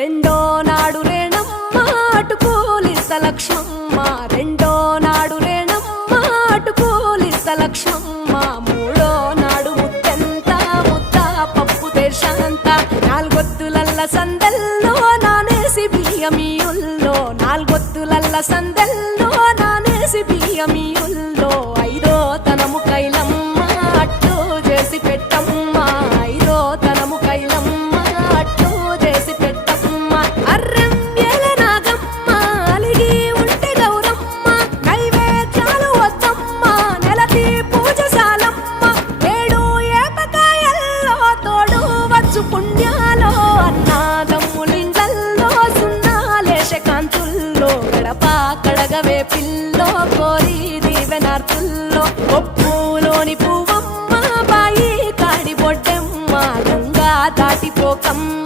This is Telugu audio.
రెండో నాడు రేణమ్మ అటు పూలిస్త లక్ష్మమ్మ, రెండో నాడు రేణమ్మ అటు పూలిస్త లక్ష్మమ్మ, మూడో నాడు ముత్తెంత ముద్ద పప్పు దేశంత, నాలుగొత్తులల్ల సందెల్లో నానేసి బియ్యమియుల్లో, నాలుగొత్తులల్ల సందెల్లో నానేసి బియ్యమియుల్లో, ఐదో తనము కైలమ్మ అట్టు చేసి పెట్టమ్మ, ఐదో తనము కైలమ్మ అట్టు చేసి పెట్టమ్మ, అర్రెం ఏల నాగమ్మ అలిగి ఉంటే గౌరమ్మ, నైవేద్యాలు వద్దమ్మ నెలకి పూజశాలమ్మ, ఏడు ఏపకాయల్లో తోడు వచ్చు పుణ్యాలో, అన్నాదమ్ములిండ్లల్లో సున్నాలేశ కాంతుల్లో, గడప కడగవే పిల్లో కోరి దీవెనార్తుల్లో, ఒప్పులోని పువ్వమ్మ బాయి కాడి బొడ్డెమ్మ, గంగా దాటిపోకమ్మ